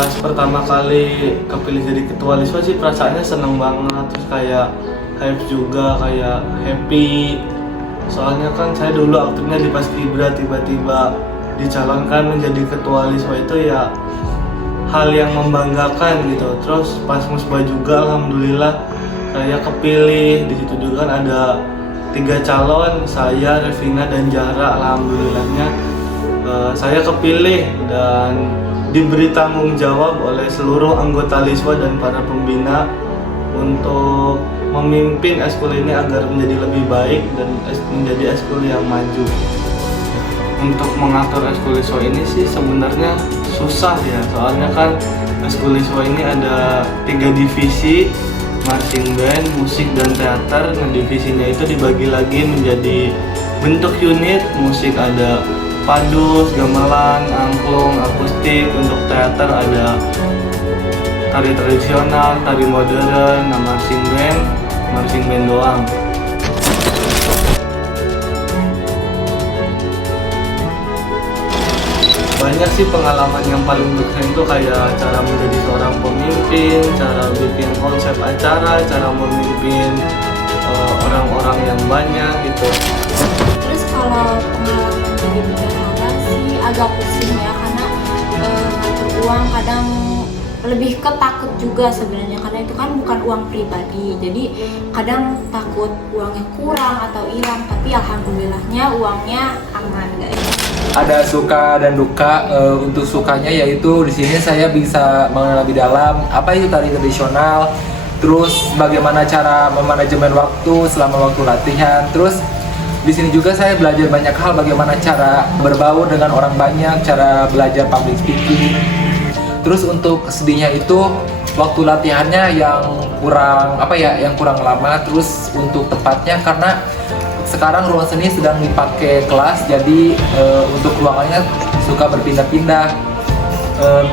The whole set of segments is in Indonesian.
Pas pertama kali kepilih jadi ketua Liswa sih perasaannya seneng banget, terus kayak hype juga, kayak happy. Soalnya kan saya dulu aktifnya di Paskibra, tiba-tiba dicalonkan menjadi ketua Liswa itu ya hal yang membanggakan gitu. Terus pas musbah juga alhamdulillah saya kepilih. Di situ juga kan ada 3 calon, saya, Revina, dan Jara. Alhamdulillahnya saya kepilih dan diberi tanggung jawab oleh seluruh anggota Liswa dan para pembina untuk memimpin eskul ini agar menjadi lebih baik dan menjadi eskul yang maju. Untuk mengatur eskul Liswa ini sih sebenarnya susah ya, soalnya kan eskul Liswa ini ada 3 divisi, marching band, musik, dan teater. Nah, divisinya itu dibagi lagi menjadi bentuk unit. Musik ada padus, gamelan, angklung, akustik. Untuk teater ada tari tradisional, tari modern, nah marching band doang. Banyak sih pengalaman yang paling berkesan itu kayak cara menjadi seorang pemimpin, cara bikin konsep acara, cara memimpin orang-orang yang banyak gitu. Terus kalau pengalaman jadi bendahara sih agak pusing ya, karena ngatur uang kadang lebih ke takut juga sebenarnya, karena itu kan bukan uang pribadi, jadi kadang takut uangnya kurang atau hilang, tapi alhamdulillahnya uangnya aman guys. Ada suka dan duka. Untuk sukanya yaitu di sini saya bisa mengenal lebih dalam apa itu tari tradisional, terus bagaimana cara memanajemen waktu selama waktu latihan. Terus di sini juga saya belajar banyak hal, bagaimana cara berbaur dengan orang banyak, cara belajar public speaking. Terus untuk sedihnya itu waktu latihannya yang kurang lama. Terus untuk tempatnya, karena sekarang ruang seni sedang dipakai kelas, jadi untuk ruangannya suka berpindah-pindah.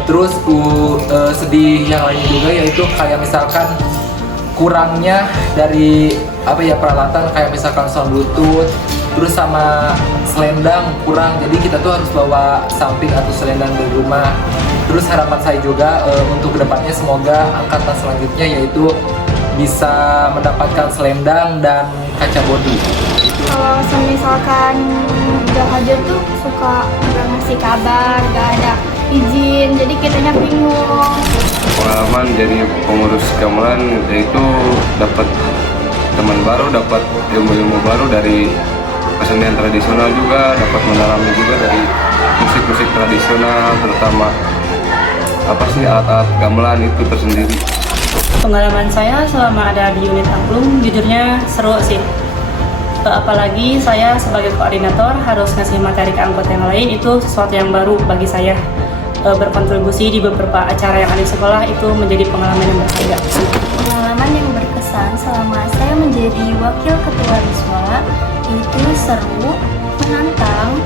Terus sedih yang lain juga yaitu kayak misalkan kurangnya dari peralatan, kayak misalkan sound bluetooth, terus sama selendang kurang, jadi kita tuh harus bawa samping atau selendang dari rumah. Terus harapan saya juga untuk kedepannya semoga angkatan selanjutnya yaitu bisa mendapatkan selendang dan kaca bodi. Kalau misalkan udah hadir tuh suka nggak ngasih kabar, nggak ada izin, jadi kitanya bingung. Pengalaman jadi pengurus gamelan yaitu dapat teman baru, dapat ilmu-ilmu baru dari kesenian tradisional, juga dapat mendalami juga dari musik-musik tradisional, terutama alat-alat gamelan itu tersendiri. Pengalaman saya selama ada di unit angklung jujurnya seru sih. Apalagi saya sebagai koordinator harus ngasih materi ke anggota yang lain, itu sesuatu yang baru bagi saya. Berkontribusi di beberapa acara yang ada di sekolah itu menjadi pengalaman yang berharga. Pengalaman yang berkesan selama saya menjadi wakil ketua Liswa itu seru, menantang,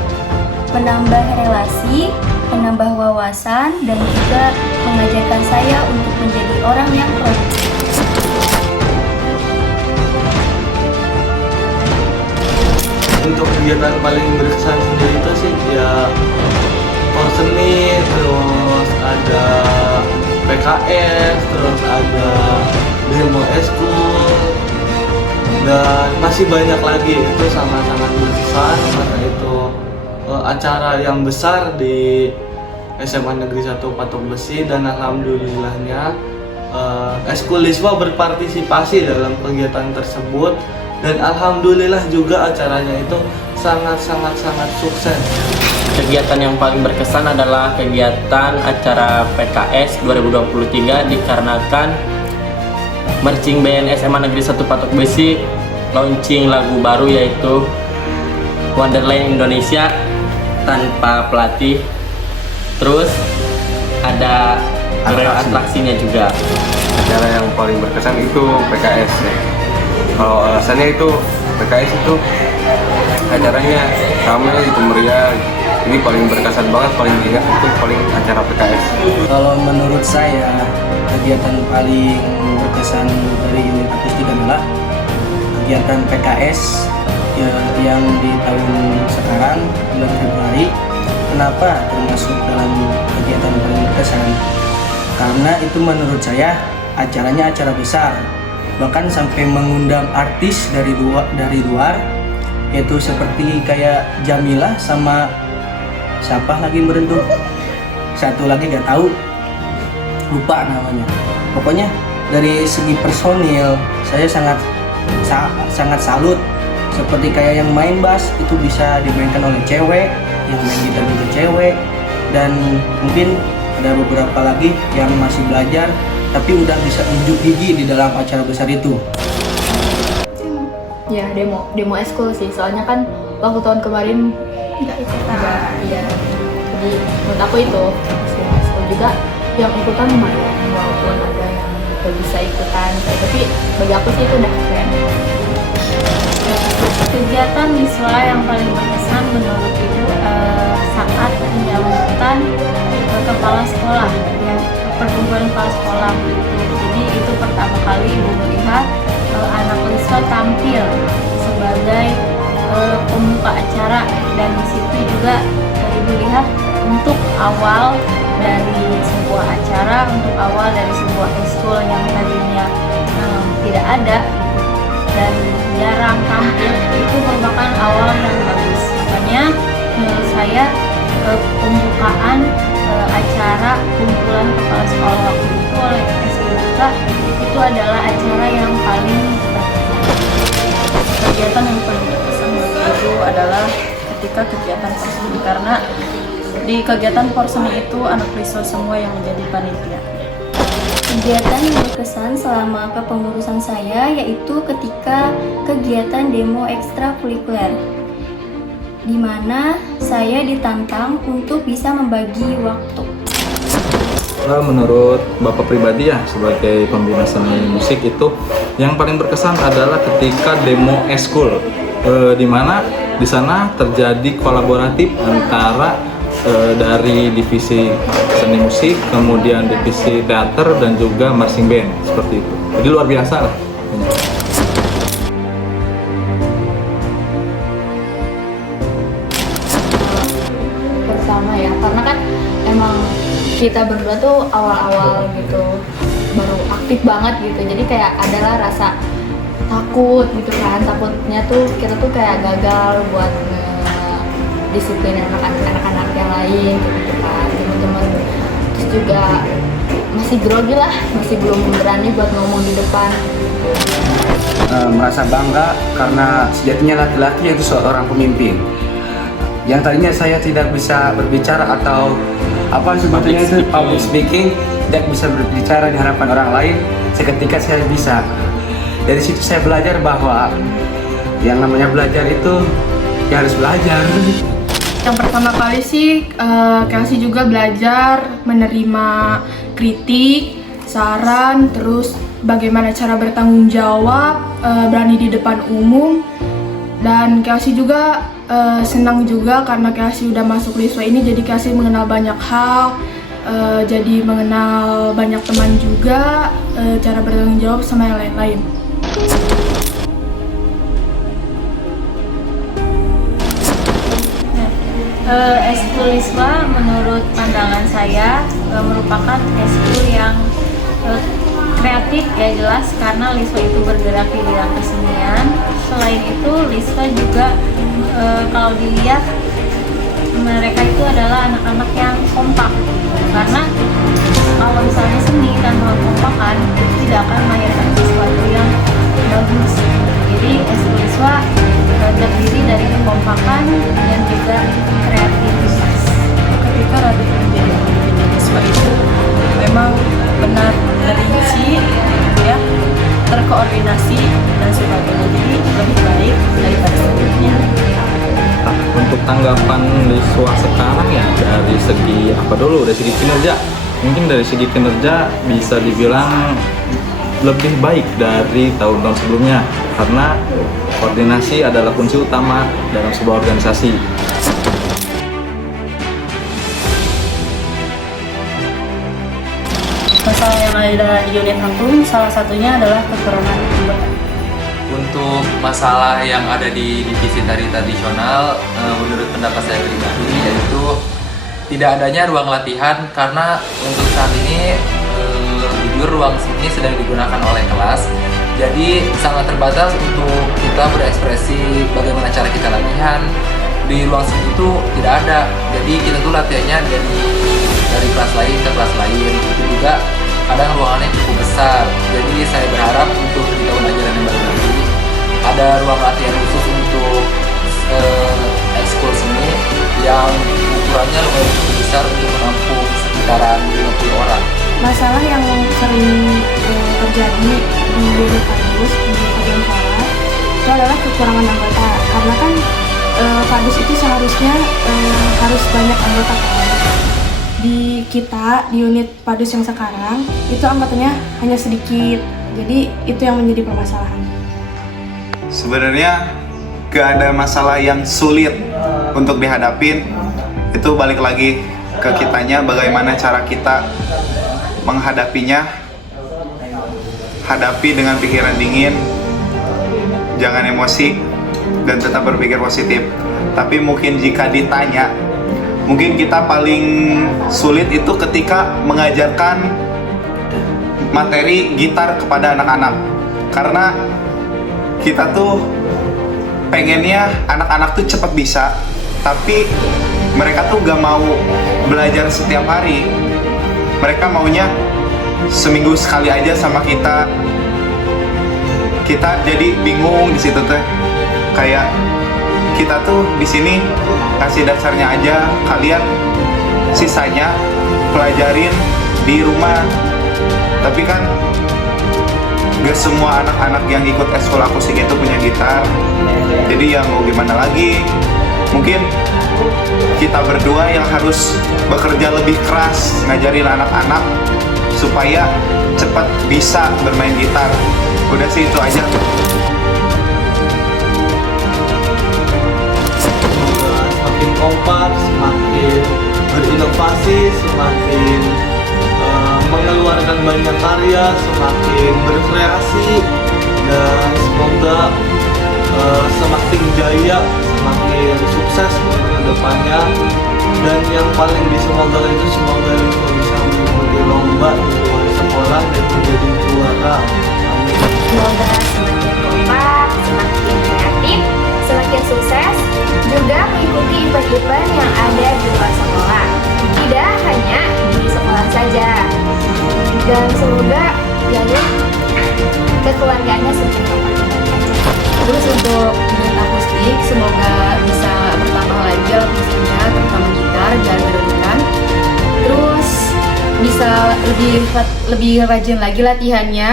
menambah relasi, menambah wawasan, dan juga mengajarkan saya untuk menjadi orang yang produktif. Untuk kegiatan paling berkesan sendiri itu sih ya seni, terus ada PKS, terus ada demo eskul, dan masih banyak lagi. Itu sangat-sangat berkesan karena itu acara yang besar di SMA Negeri 1 Patok Besi, dan alhamdulillahnya eskul Liswa berpartisipasi dalam kegiatan tersebut, dan alhamdulillah juga acaranya itu sangat sukses. Kegiatan yang paling berkesan adalah kegiatan acara PKS 2023, dikarenakan marching band SMA Negeri 1 Patok Besi launching lagu baru yaitu Wonderland Indonesia tanpa pelatih. Terus ada atraksinya juga. Acara yang paling berkesan itu PKS ya. Kalau alasannya itu PKS itu acaranya ramai gitu, meriah. Ini paling berkesan banget, paling ingat itu paling acara PKS. Kalau menurut saya kegiatan paling berkesan dari unit akustik adalah kegiatan PKS yang di tahun sekarang bulan Februari. Kenapa termasuk dalam kegiatan paling berkesan? karena itu menurut saya acaranya acara besar, bahkan sampai mengundang artis dari luar, yaitu seperti kayak Jamila sama siapa lagi berentuk, satu lagi gak tahu, lupa namanya. Pokoknya dari segi personil saya sangat salut, seperti kayak yang main bass itu bisa dimainkan oleh cewek, yang main gitar juga cewek, dan mungkin ada beberapa lagi yang masih belajar tapi udah bisa unjuk gigi di dalam acara besar itu. Ya demo eskul sih, soalnya kan waktu tahun kemarin nggak ikutan. Iya, jadi menurut aku itu demo eskul juga yang ikutan lumayan, walaupun ada yang gak bisa ikutan, tapi bagi aku sih itu udah keren. Kegiatan Wiswa yang paling berkesan menurut Ibu saat penyambutan kepala sekolah, ya, perkumpulan kepala sekolah gitu. Jadi itu pertama kali Ibu melihat anak Wiswa tampil sebagai pembuka acara, dan di situ juga Ibu lihat untuk awal dari sebuah acara, untuk awal dari sebuah eskul yang tadinya tidak ada dan jarang tampil, itu merupakan awal yang bagus. Makanya menurut saya pembukaan acara kumpulan kepala sekolah waktu itu oleh SMK itu adalah acara yang paling Kegiatan yang paling berkesan bagi Ibu adalah ketika kegiatan porseni, karena di kegiatan porseni itu anak Wiswa semua yang menjadi panitia. Kegiatan yang berkesan selama kepengurusan saya yaitu ketika kegiatan demo ekstrakurikuler, di mana saya ditantang untuk bisa membagi waktu. Menurut Bapak pribadi ya, sebagai pembina seni musik itu yang paling berkesan adalah ketika demo eskul, di mana di sana terjadi kolaboratif antara dari divisi seni musik, kemudian divisi teater dan juga marching band, seperti itu. Jadi luar biasa lah. Pertama ya, karena kan emang kita berdua tuh awal-awal gitu, baru aktif banget gitu, jadi kayak adalah rasa takut gitu kan, takutnya tuh kita tuh kayak gagal buat disiplin anak-anak yang lain gitu kan, teman-teman. Terus juga masih grogi lah, masih belum berani buat ngomong di depan. Merasa bangga karena sejatinya laki-laki itu seorang pemimpin. Yang tadinya saya tidak bisa berbicara atau apa sebetulnya itu public speaking, tidak bisa berbicara di hadapan orang lain, seketika saya bisa. Dari situ saya belajar bahwa yang namanya belajar itu ya harus belajar. Yang pertama kali sih Kelsey juga belajar menerima kritik, saran, terus bagaimana cara bertanggung jawab, berani di depan umum. Dan Kelsey juga senang juga karena Kelsey udah masuk Wiswa ini, jadi Kelsey mengenal banyak hal, jadi mengenal banyak teman juga, cara bertanggung jawab sama yang lain-lain. Eskul Wiswa menurut pandangan saya merupakan eskul yang kreatif, ya jelas, karena Wiswa itu bergerak di bidang kesenian. Selain itu Wiswa juga kalau dilihat mereka itu adalah anak-anak yang kompak, karena kalau misalnya seni tanpa kekompakan itu tidak akan melahirkan sesuatu yang bagus. Jadi eskul Wiswa terdiri dari kekompakan dan juga kreativitas. Ketika Radit menjadi pemimpin Wiswa itu memang benar terinci, ya, terkoordinasi dan sebagainya, jadi lebih baik daripada sebelumnya. Untuk tanggapan Wiswa sekarang ya, dari segi apa dulu? Dari segi kinerja. Mungkin dari segi kinerja bisa dibilang lebih baik dari tahun-tahun sebelumnya, karena koordinasi adalah kunci utama dalam sebuah organisasi. Masalah yang ada di unit angklung salah satunya adalah kekurangan anggota. Untuk masalah yang ada di divisi tari tradisional, menurut pendapat saya pribadi, yaitu tidak adanya ruang latihan, karena untuk saat ini jujur ruang sini sedang digunakan oleh kelas. Jadi sangat terbatas untuk kita berekspresi bagaimana cara kita latihan. Di ruang sini itu tidak ada. Jadi kita tuh latihannya dari kelas lain ke kelas lain. Itu juga kadang ruangannya cukup besar. Jadi saya berharap untuk di tahun ajaran yang baru nanti ada ruang latihan khusus untuk ekskul seni yang ukurannya lumayan cukup besar untuk menampung sekitaran 50 orang. Masalah yang sering terjadi di unit Padus, di bagian Falas, itu adalah kekurangan anggota. Karena kan Padus itu seharusnya harus banyak anggota kan. Di kita, di unit Padus yang sekarang, itu anggotanya hanya sedikit. Jadi itu yang menjadi permasalahan. Sebenarnya gak ada masalah yang sulit untuk dihadapin. Itu balik lagi ke kitanya, bagaimana cara kita menghadapinya. Hadapi dengan pikiran dingin, jangan emosi, dan tetap berpikir positif. Tapi mungkin jika ditanya, mungkin kita paling sulit itu ketika mengajarkan materi gitar kepada anak-anak. Karena kita tuh pengennya anak-anak tuh cepat bisa, tapi mereka tuh gak mau belajar setiap hari. Mereka maunya seminggu sekali aja sama kita. Kita jadi bingung di situ tuh. Kayak kita tuh di sini kasih dasarnya aja, kalian sisanya pelajarin di rumah. Tapi kan gak semua anak-anak yang ikut ekskul akustik itu punya gitar. Jadi ya mau gimana lagi? Mungkin kita berdua yang harus bekerja lebih keras ngajarin anak-anak supaya cepat bisa bermain gitar. Udah sih itu aja. Semakin kompak, semakin berinovasi, semakin mengeluarkan banyak karya, semakin berkreasi, dan semoga semakin jaya, semakin sukses ke depannya. Dan yang paling disemoga itu semoga Liswa bisa mengikuti lomba di luar sekolah dan menjadi juara. Amin. Semoga semakin kompak, semakin kreatif, semakin sukses, juga mengikuti event-event yang ada di luar sekolah. Tidak hanya di sekolah saja. Dan semoga jadi kekeluargaannya semakin kompak. Terus untuk unit akustik semoga bisa bertambah lagi alat musiknya, terutama gitar, jangan berebutan. Terus bisa lebih rajin lagi latihannya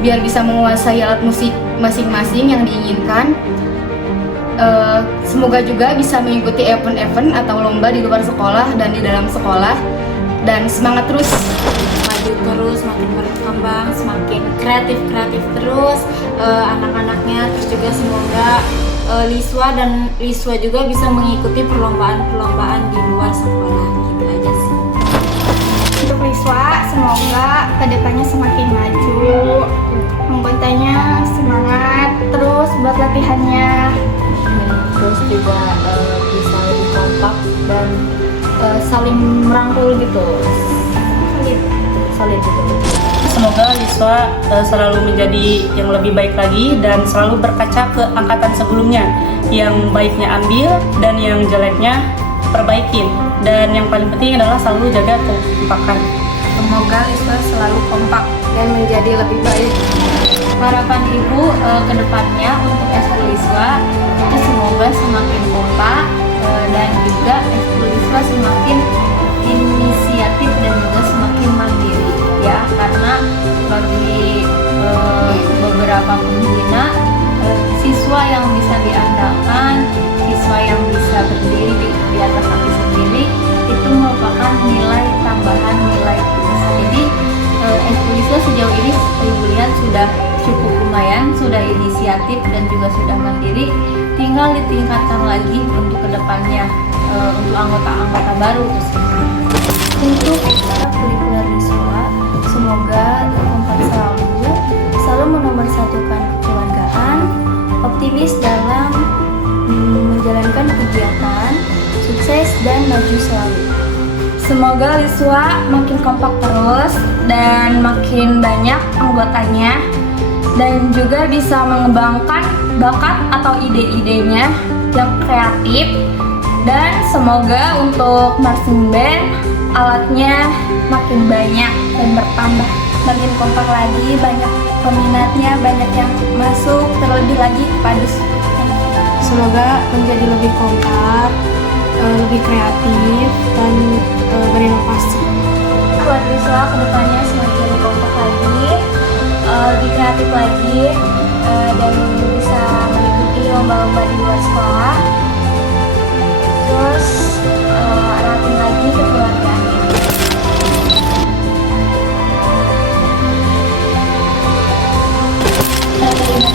biar bisa menguasai alat musik masing-masing yang diinginkan. Semoga juga bisa mengikuti event-event atau lomba di luar sekolah dan di dalam sekolah. Dan semangat terus, maju terus, makin berkembang, semakin kreatif terus anak-anaknya. Terus juga semoga Liswa juga bisa mengikuti perlombaan di luar sekolah. Gitu aja sih. Untuk Liswa, semoga kedepannya semakin maju, anggotanya semangat terus buat latihannya. Terus juga bisa lebih kompak dan saling merangkul gitu, solid gitu. semoga Liswa selalu menjadi yang lebih baik lagi dan selalu berkaca ke angkatan sebelumnya. Yang baiknya ambil dan yang jeleknya perbaikin. Dan yang paling penting adalah selalu jaga kekompakan. Semoga Liswa selalu kompak dan menjadi lebih baik. Harapan Ibu ke depannya untuk ekskul Liswa itu semoga semakin kompak dan juga ekskul Liswa semakin inisiatif dan juga semakin mandiri ya, karena bagi beberapa pembina siswa yang bisa diandalkan, siswa yang bisa berdiri di atas kaki sendiri itu merupakan nilai tambahan, nilai plus. Jadi ekskul Liswa sejauh ini Ibu lihat sudah cukup lumayan, sudah inisiatif dan juga sudah mandiri. Tinggal ditingkatkan lagi untuk kedepannya untuk anggota-anggota baru khususnya. Untuk para kurikuler Liswa, semoga kompak selalu menomorsatukan kekeluargaan, optimis dalam menjalankan kegiatan, sukses dan maju selalu. Semoga Liswa makin kompak terus dan makin banyak anggotanya, dan juga bisa mengembangkan bakat atau ide-idenya yang kreatif. Dan semoga untuk marching band alatnya makin banyak dan bertambah, makin kompak lagi, banyak peminatnya, banyak yang masuk, terlebih lagi pada Semoga menjadi lebih kompak, lebih kreatif, dan berinovasi. buat Liswa kedepannya semakin kompak lagi, lebih kreatif lagi, dan bisa mengikuti lomba-lomba di luar sekolah, terus eratkan lagi kekeluargaannya. Terima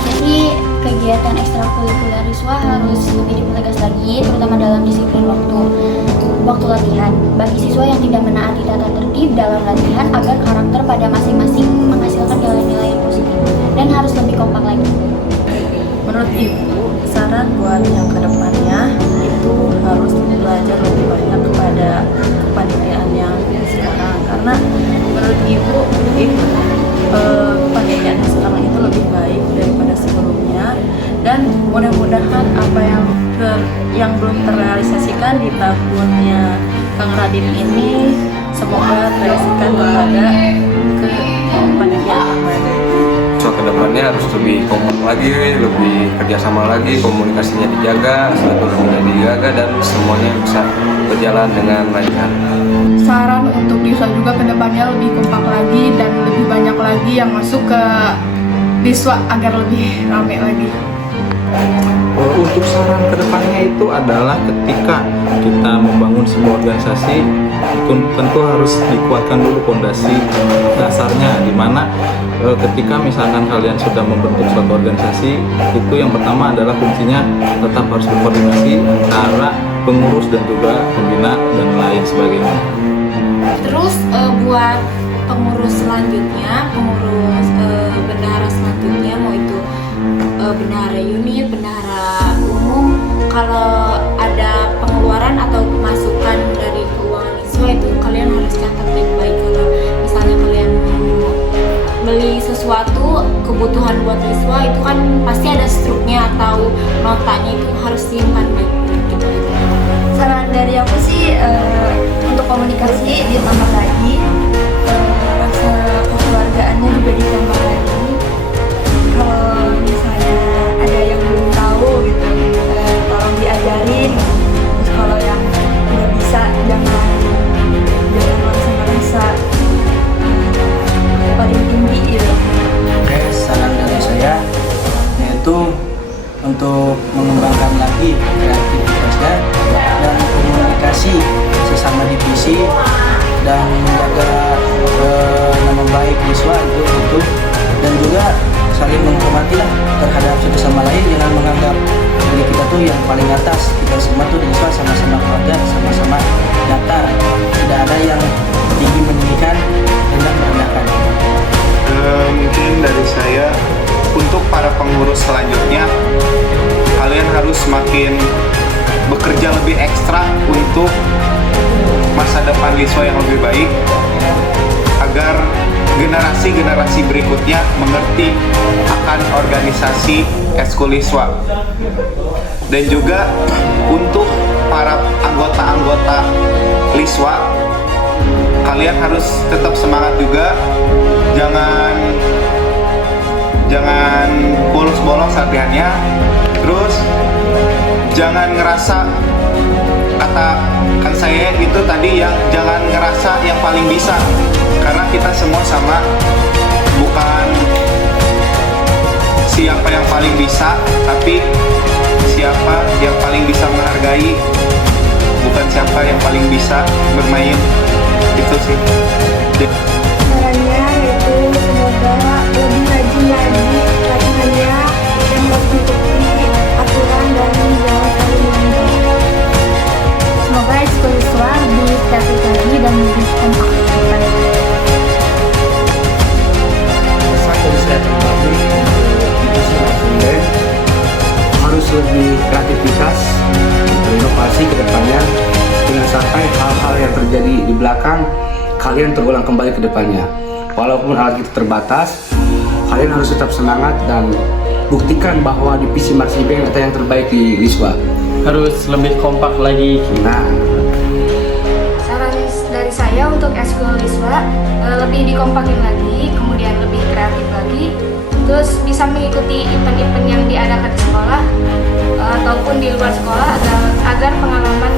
kegiatan ekstrakurikuler Liswa harus lebih dipertegas lagi, terutama dalam disiplin waktu latihan. Bagi siswa yang tidak menaati tata tertib dalam latihan, agar karakter pada masing-masing menghasilkan nilai-nilai yang positif, dan harus lebih kompak lagi. Menurut Ibu, saran buat yang kedepannya itu harus belajar lebih banyak kepada kepanitiaan yang sekarang, karena menurut Ibu itu kepanitiaan yang sekarang itu lebih baik daripada sebelumnya, dan mudah-mudahan apa yang belum terrealisasikan di tahunnya Kang Radit ini semoga terrealisasikan kepada kepanitiaan yang baik. So kedepannya harus lebih kompak lagi, lebih kerjasama lagi, komunikasinya dijaga, silaturahminya dijaga, dan semuanya bisa berjalan dengan lancar. Saran untuk Liswa juga kedepannya lebih kompak lagi dan lebih banyak lagi yang masuk ke Liswa agar lebih ramai lagi. Untuk saran kedepannya itu adalah ketika kita membangun sebuah organisasi, tentu harus dikuatkan dulu fondasi dasarnya, di mana ketika misalkan kalian sudah membentuk suatu organisasi, itu yang pertama adalah kuncinya tetap harus berkoordinasi antara pengurus dan juga pembina dan lain sebagainya. Terus buat pengurus selanjutnya, pengurus bendahara selanjutnya, mau itu bendahara unit, bendahara umum, kalau ada pengeluaran atau pemasukan dari keuangan Liswa itu kalian harus catat baik-baik. Kalau misalnya kalian mau beli sesuatu kebutuhan buat Liswa itu kan pasti ada struknya atau notanya, itu harus simpan baik-baik gitu. Saran dari aku sih untuk komunikasi ditambah lagi, rasa kekeluargaannya juga ditambah lagi. Kalau misalnya ada yang belum tahu gitu, tolong diajarin. Terus kalau yang udah bisa jangan merasa paling tinggi gitu. Oke, saran dari saya yaitu untuk mengembangkan lagi kreativitasnya dan komunikasi sesama divisi, dan menjaga nama baik Liswa itu, dan juga saling menghormati lah terhadap satu sama lain, jangan menganggap diri kita tuh yang paling atas. Kita semua tuh di Liswa sama-sama keluarga, sama-sama datar, tidak ada yang tinggi meninggikan, rendah merendahkan. Mungkin dari saya untuk para pengurus selanjutnya, kalian harus makin bekerja lebih ekstra untuk masa depan Liswa yang lebih baik, agar generasi-generasi berikutnya mengerti akan organisasi Eskul Liswa. Dan juga untuk para anggota-anggota Liswa, kalian harus tetap semangat juga, jangan bolos-bolos latihannya, terus jangan ngerasa, katakan saya itu tadi, yang jangan ngerasa yang paling bisa, karena kita semua sama, bukan siapa yang paling bisa, tapi siapa yang paling bisa menghargai, bukan siapa yang paling bisa bermain. Itu sih. Sarannya yaitu semoga lebih rajin lagi latihannya, dan harus mengikuti aturan dan jangan saling melanggar. Semoga Eskul Liswa lebih kreatif lagi dan lebih kompak. Pesan dari saya pribadi itu sebenarnya harus lebih kreativitas, berinovasi ke depannya, dengan sampai hal-hal yang terjadi di belakang kalian terulang kembali ke depannya. Walaupun alat kita terbatas, kalian harus tetap semangat dan buktikan bahwa divisi marching band ada yang terbaik di Liswa. Harus lebih kompak lagi. Nah, Saran dari saya untuk Eskul Liswa lebih dikompakin lagi, kemudian lebih kreatif lagi, terus bisa mengikuti event-event yang diadakan di sekolah ataupun di luar sekolah agar pengalaman